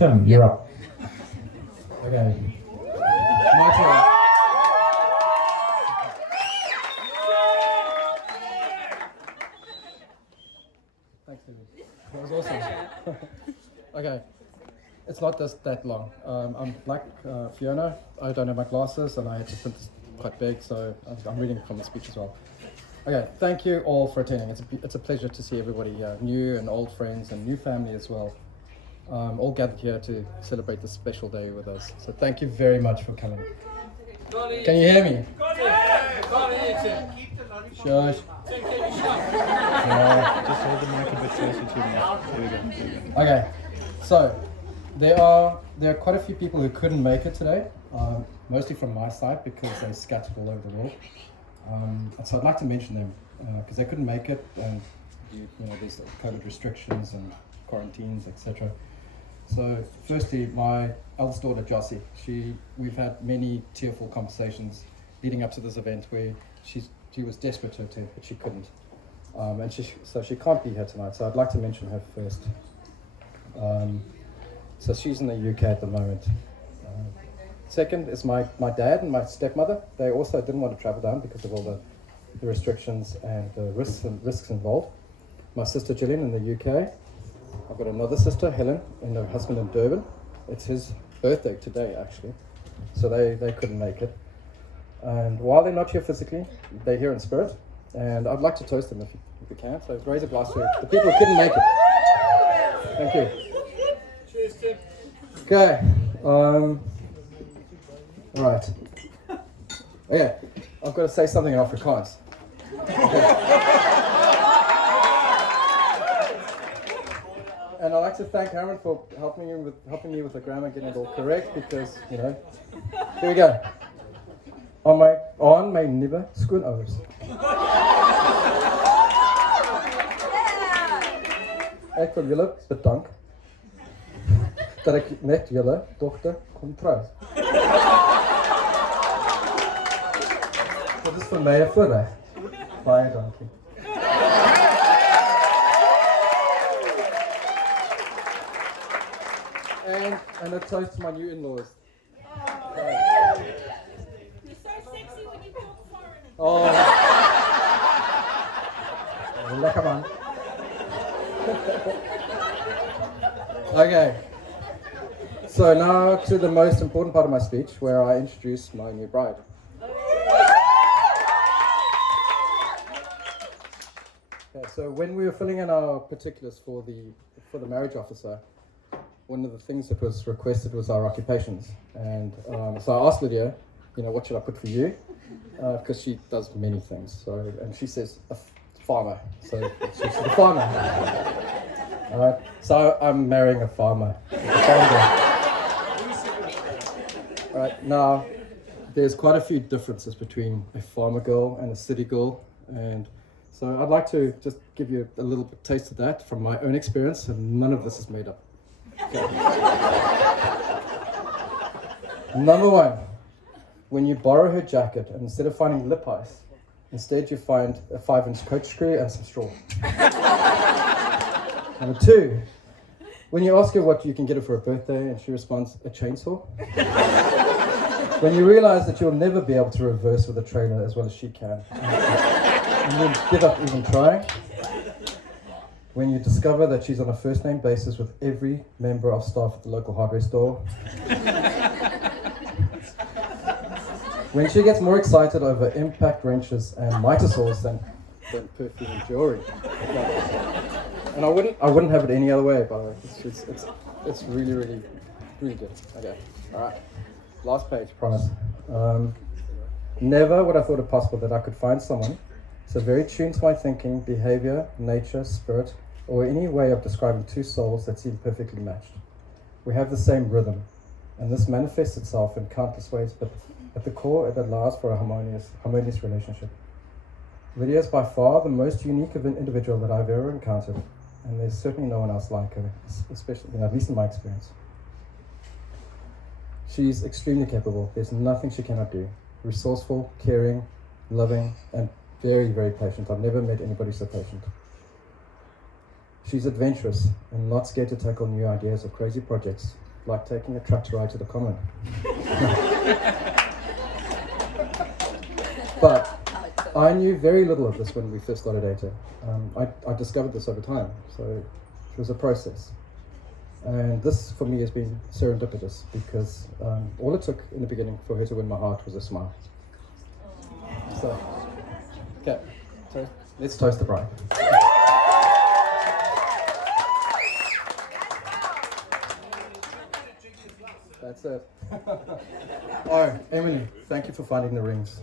Tim, you're up. Okay. My turn. Thanks, David. That was awesome. Okay. It's not just that long. I'm like Fiona. I don't have my glasses and I had to print this quite big, so I'm reading from the speech as well. Okay, thank you all for attending. It's a pleasure to see everybody here, new and old friends and new family as well, all gathered here to celebrate this special day with us. So thank you very much for coming. Can you hear me? Shush. Just hold the mic a bit closer to me. There we go. Okay, so there are quite a few people who couldn't make it today, mostly from my side because they scattered all over the world. So I'd like to mention them because they couldn't make it, and you know these COVID restrictions and quarantines, etc. So firstly, my eldest daughter Jossie, we've had many tearful conversations leading up to this event where she was desperate to attend, but she couldn't, and so she can't be here tonight. So I'd like to mention her first. So she's in the UK at the moment. Second is my dad and my stepmother. They also didn't want to travel down because of all the restrictions and the risks involved. My sister Gillian in the UK. I've got another sister, Helen, and her husband in Durban. It's his birthday today, actually. So they couldn't make it. And while they're not here physically, they're here in spirit. And I'd like to toast them if you can. So raise a glass to the people who couldn't make it. Thank you. Cheers, Tim. Okay. Right. Okay. I've got to say something in Afrikaans. And I'd like to thank Aaron for helping me with the grammar, getting it all correct, because, you know. Here we go. On my nuwe skoonouders. Ek wil julle bedank dat ek met julle dogter kon trou. Dit is vir my 'n voorreg. Baie dankie. And a toast to my new in-laws. You're so sexy when you talk foreign. Oh. Lekker man. Okay. So now to the most important part of my speech, where I introduce my new bride. Okay, so when we were filling in our particulars for the marriage officer, one of the things that was requested was our occupations, and so I asked Lydia, you know, what should I put for you? Because she does many things. So, and she says a farmer. So she's a farmer. All right. So I'm marrying a farmer. All right. Now, there's quite a few differences between a farmer girl and a city girl, and so I'd like to just give you a little bit taste of that from my own experience, and none of this is made up. Okay. Number one, when you borrow her jacket and instead of finding lip ice, instead you find a 5-inch coat screw and some straw. Number two, when you ask her what you can get her for her birthday and she responds, a chainsaw. When you realize that you'll never be able to reverse with a trailer as well as she can, and you give up even trying. When you discover that she's on a first name basis with every member of staff at the local hardware store. When she gets more excited over impact wrenches and miter saws than perfume and jewelry. And I wouldn't have it any other way, by the way. It's really, really, really good. Okay, all right. Last page, promise. Never would I thought it possible that I could find someone so very tuned to my thinking, behavior, nature, spirit, or any way of describing two souls that seem perfectly matched. We have the same rhythm, and this manifests itself in countless ways, but at the core, it allows for a harmonious relationship. Lydia is by far the most unique individual that I've ever encountered, and there's certainly no one else like her, especially, at least in my experience. She's extremely capable. There's nothing she cannot do. Resourceful, caring, loving, and very, very patient. I've never met anybody so patient. She's adventurous and not scared to tackle new ideas or crazy projects. like taking a tractor ride to the common. But I knew very little of this when we first started dating. I discovered this over time, so it was a process. And this, for me, has been serendipitous because all it took in the beginning for her to win my heart was a smile. So, okay, so let's toast the bride. That's it. Oh, Emily, thank you for finding the rings.